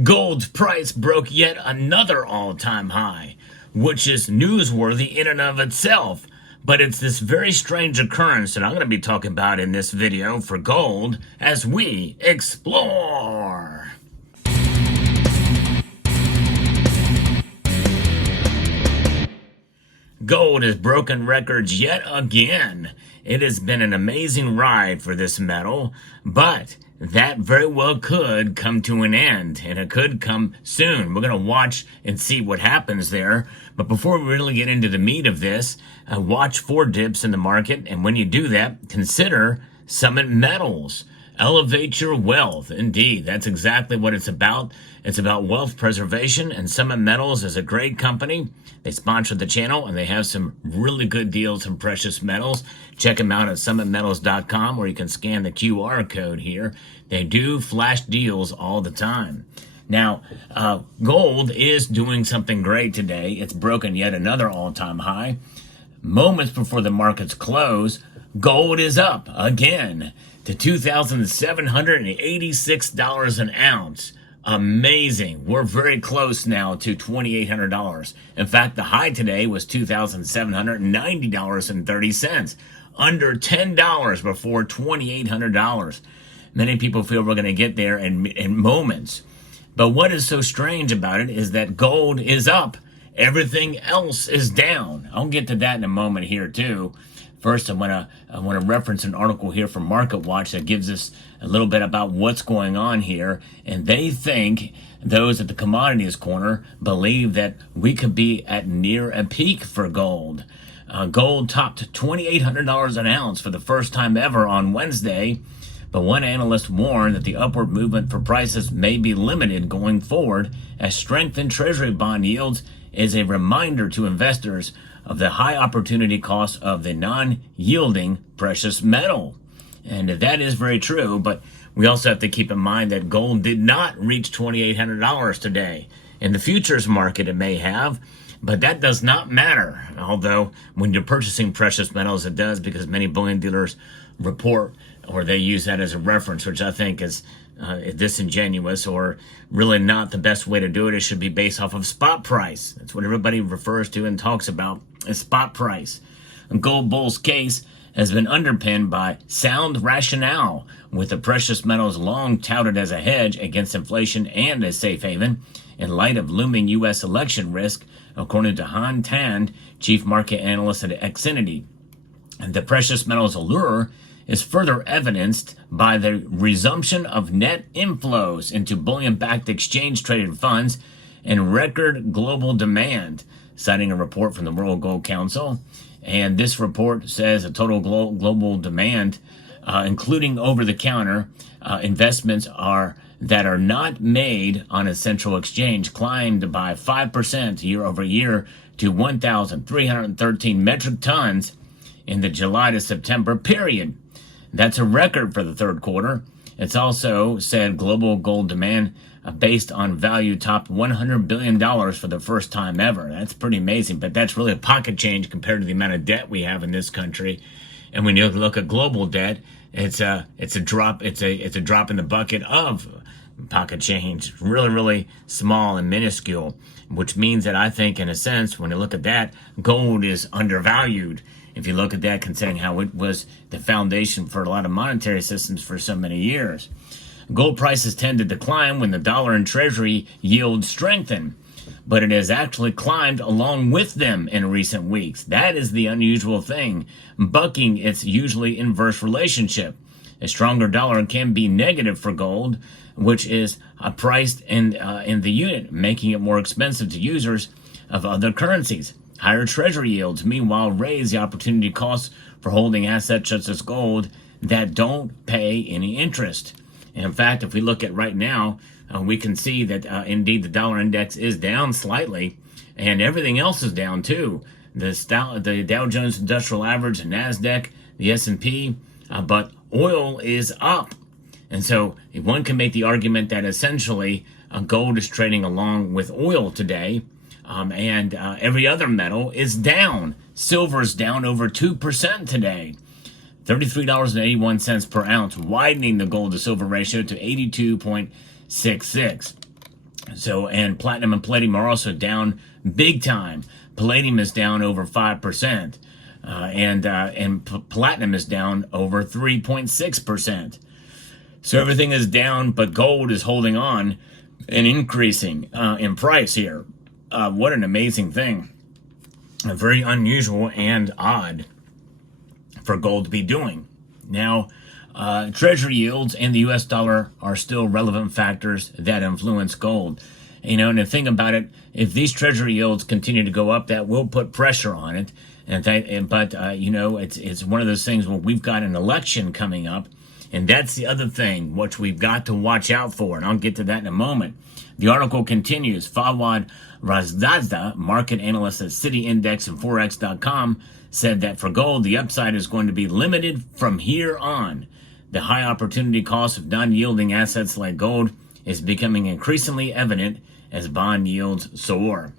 Gold's price broke yet another all-time high, which is newsworthy in and of itself. But it's this very strange occurrence that I'm going to be talking about in this video for gold as we explore. Gold has broken records yet again. It has been an amazing ride for this metal, but that very well could come to an end, and it could come soon. We're going to watch and see what happens there. But before we really get into the meat of this, watch for dips in the market, and when you do that, consider Summit Metals. Elevate your wealth. Indeed, that's exactly what it's about. It's about wealth preservation, and Summit Metals is a great company. They sponsor the channel, and they have some really good deals in precious metals. Check them out at summitmetals.com, where you can scan the QR code here. They do flash deals all the time. Now, gold is doing something great today. It's broken yet another all-time high. Moments before the markets close, gold is up again to $2,786 an ounce. Amazing. We're very close now to $2,800. In fact, the high today was $2,790.30. Under $10 before $2,800. Many people feel we're going to get there in moments. But what is so strange about it is that gold is up. Everything else is down. I'll get to that in a moment here too. First, I want to reference an article here from MarketWatch that gives us a little bit about what's going on here. And they think, those at the commodities corner, believe that we could be at near a peak for gold. Gold topped $2,800 an ounce for the first time ever on Wednesday. But one analyst warned that the upward movement for prices may be limited going forward, as strength in Treasury bond yields is a reminder to investors of the high opportunity cost of the non-yielding precious metal. And that is very true, but we also have to keep in mind that gold did not reach $2,800 today. In the futures market, it may have, but that does not matter. Although when you're purchasing precious metals, it does, because many bullion dealers report, or they use that as a reference, which I think is disingenuous, or really not the best way to do it. It should be based off of spot price. That's what everybody refers to and talks about, is spot price. And gold bull's case has been underpinned by sound rationale, with the precious metals long touted as a hedge against inflation and a safe haven in light of looming U.S. election risk, according to Han Tan, chief market analyst at Xfinity. And the precious metals allure is further evidenced by the resumption of net inflows into bullion-backed exchange-traded funds and record global demand, citing a report from the World Gold Council. And this report says a total global demand, including over-the-counter investments that are not made on a central exchange, climbed by 5% year over year to 1,313 metric tons in the July to September period. That's a record for the third quarter. It's also said global gold demand based on value topped $100 billion for the first time ever. That's pretty amazing, but that's really a pocket change compared to the amount of debt we have in this country. And when you look at global debt, it's a drop in the bucket of pocket change. Really, really small and minuscule, which means that I think, in a sense, when you look at that, gold is undervalued. If you look at that, considering how it was the foundation for a lot of monetary systems for so many years. Gold prices tend to decline when the dollar and treasury yields strengthen, but it has actually climbed along with them in recent weeks. That is the unusual thing, bucking its usually inverse relationship. A stronger dollar can be negative for gold, which is priced in the unit, making it more expensive to users of other currencies. Higher treasury yields, meanwhile, raise the opportunity costs for holding assets such as gold that don't pay any interest. And in fact, if we look at right now, we can see that indeed the dollar index is down slightly, and everything else is down too. The Dow Jones Industrial Average, the NASDAQ, the S&P, but oil is up. And so one can make the argument that essentially gold is trading along with oil today. And every other metal is down. Silver's down over 2% today. $33.81 per ounce, widening the gold to silver ratio to 82.66. So, and platinum and palladium are also down big time. Palladium is down over 5%, and platinum is down over 3.6%. So everything is down, but gold is holding on and increasing in price here. What an amazing thing. Very unusual and odd for gold to be doing. Now, Treasury yields and the U.S. dollar are still relevant factors that influence gold. You know, and the thing about it, if these Treasury yields continue to go up, that will put pressure on it. But you know, it's one of those things where we've got an election coming up, and that's the other thing which we've got to watch out for, and I'll get to that in a moment. The article continues. Fawad Razdazda, market analyst at City Index and Forex.com, said that for gold, the upside is going to be limited from here on. The high opportunity cost of non-yielding assets like gold is becoming increasingly evident as bond yields soar.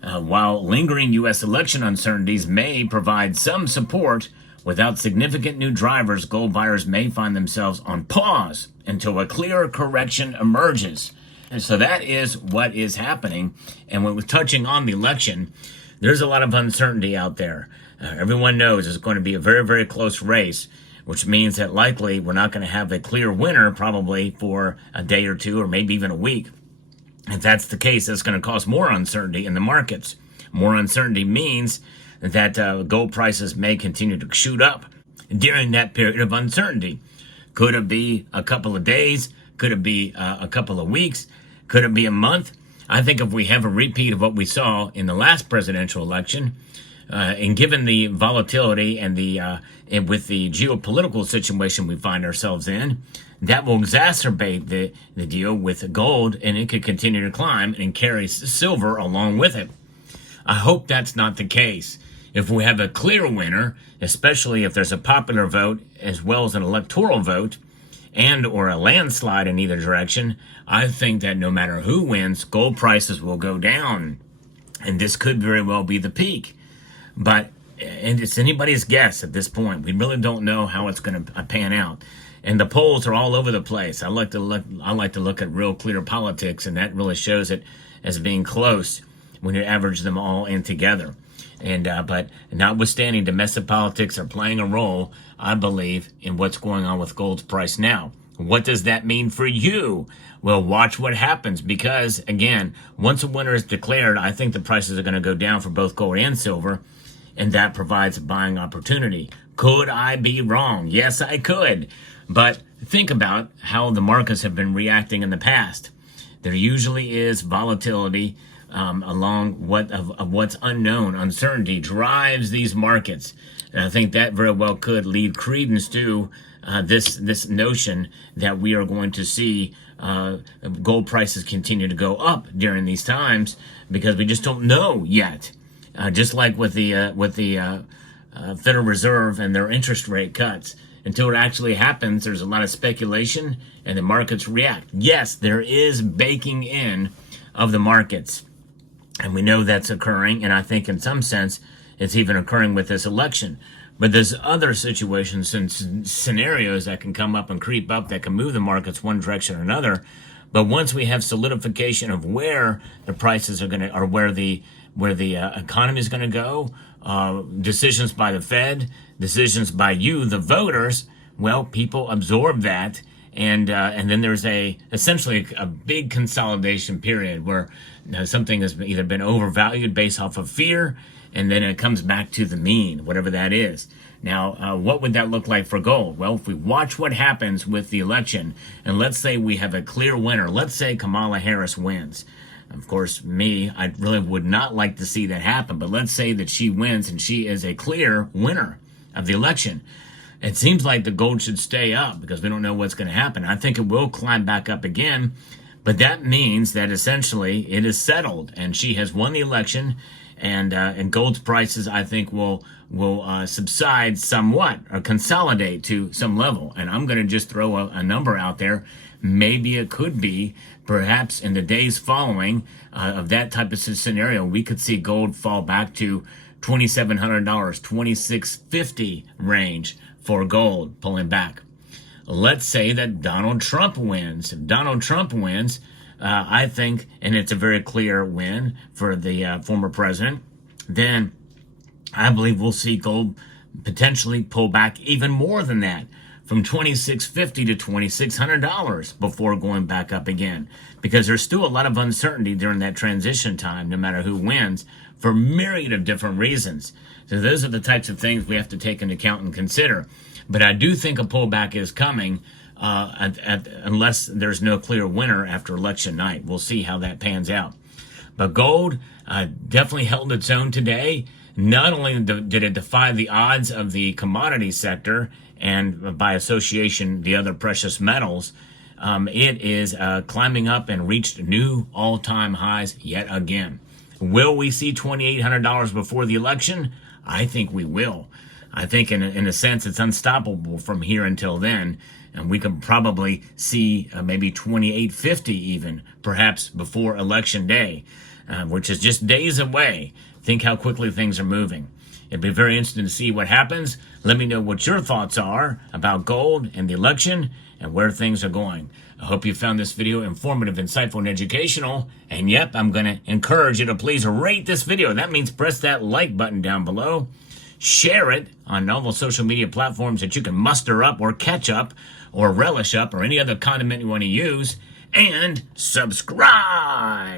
While lingering U.S. election uncertainties may provide some support, without significant new drivers, gold buyers may find themselves on pause until a clear correction emerges. And so that is what is happening. And when we're touching on the election, there's a lot of uncertainty out there. Everyone knows it's going to be a very, very close race, which means that likely we're not going to have a clear winner probably for a day or two or maybe even a week. If that's the case, that's going to cause more uncertainty in the markets. More uncertainty means that gold prices may continue to shoot up during that period of uncertainty. Could it be a couple of days? Could it be a couple of weeks? Could it be a month? I think if we have a repeat of what we saw in the last presidential election, and given the volatility and and with the geopolitical situation we find ourselves in, that will exacerbate the deal with gold, and it could continue to climb and carry silver along with it. I hope that's not the case. If we have a clear winner, especially if there's a popular vote as well as an electoral vote, and or a landslide in either direction, I think that no matter who wins, gold prices will go down. And this could very well be the peak. But and it's anybody's guess at this point. We really don't know how it's going to pan out. And the polls are all over the place. I like to look at real clear politics, and that really shows it as being close when you average them all in together. And but notwithstanding, domestic politics are playing a role, I believe, in what's going on with gold's price now. What does that mean for you? Well, watch what happens, because again, once a winner is declared, I think the prices are going to go down for both gold and silver, and that provides a buying opportunity. Could I be wrong? Yes, I could. But think about how the markets have been reacting in the past. There usually is volatility along what's unknown. Uncertainty drives these markets. And I think that very well could lead credence to this notion that we are going to see gold prices continue to go up during these times, because we just don't know yet. Just like with the Federal Reserve and their interest rate cuts. Until it actually happens, there's a lot of speculation and the markets react. Yes, there is baking in of the markets, and we know that's occurring, and I think in some sense it's even occurring with this election. But there's other situations and scenarios that can come up and creep up that can move the markets one direction or another. But once we have solidification of where the prices are going to, or where the economy is going to go, decisions by the Fed, decisions by you, the voters, well, people absorb that, and then there's essentially a big consolidation period where something has either been overvalued based off of fear, and then it comes back to the mean, whatever that is. Now, what would that look like for gold? Well, if we watch what happens with the election, and let's say we have a clear winner, let's say Kamala Harris wins. Of course, I really would not like to see that happen, but let's say that she wins and she is a clear winner of the election. It seems like the gold should stay up because we don't know what's going to happen. I think it will climb back up again, but that means that essentially it is settled and she has won the election, and gold's prices, I think, will subside somewhat or consolidate to some level. And I'm going to just throw a number out there. Maybe it could be, perhaps in the days following of that type of scenario, we could see gold fall back to $2,700, $2,650 range for gold, pulling back. Let's say that Donald Trump wins. If Donald Trump wins, I think, and it's a very clear win for the former president, then I believe we'll see gold potentially pull back even more than that, from $2,650 to $2,600 before going back up again, because there's still a lot of uncertainty during that transition time, no matter who wins, for a myriad of different reasons. So those are the types of things we have to take into account and consider. But I do think a pullback is coming, unless there's no clear winner after election night. We'll see how that pans out. But gold definitely held its own today. Not only did it defy the odds of the commodity sector and by association the other precious metals, it is climbing up and reached new all-time highs yet again. Will we see $2,800 before the election? I think we will. I think in a sense it's unstoppable from here until then, and we could probably see maybe $2,850 even, perhaps before election day, which is just days away. Think how quickly things are moving. It'd be very interesting to see what happens. Let me know what your thoughts are about gold and the election and where things are going. I hope you found this video informative, insightful, and educational. And yep, I'm going to encourage you to please rate this video. That means press that like button down below. Share it on all the social media platforms that you can muster up or catch up or relish up or any other condiment you want to use. And subscribe.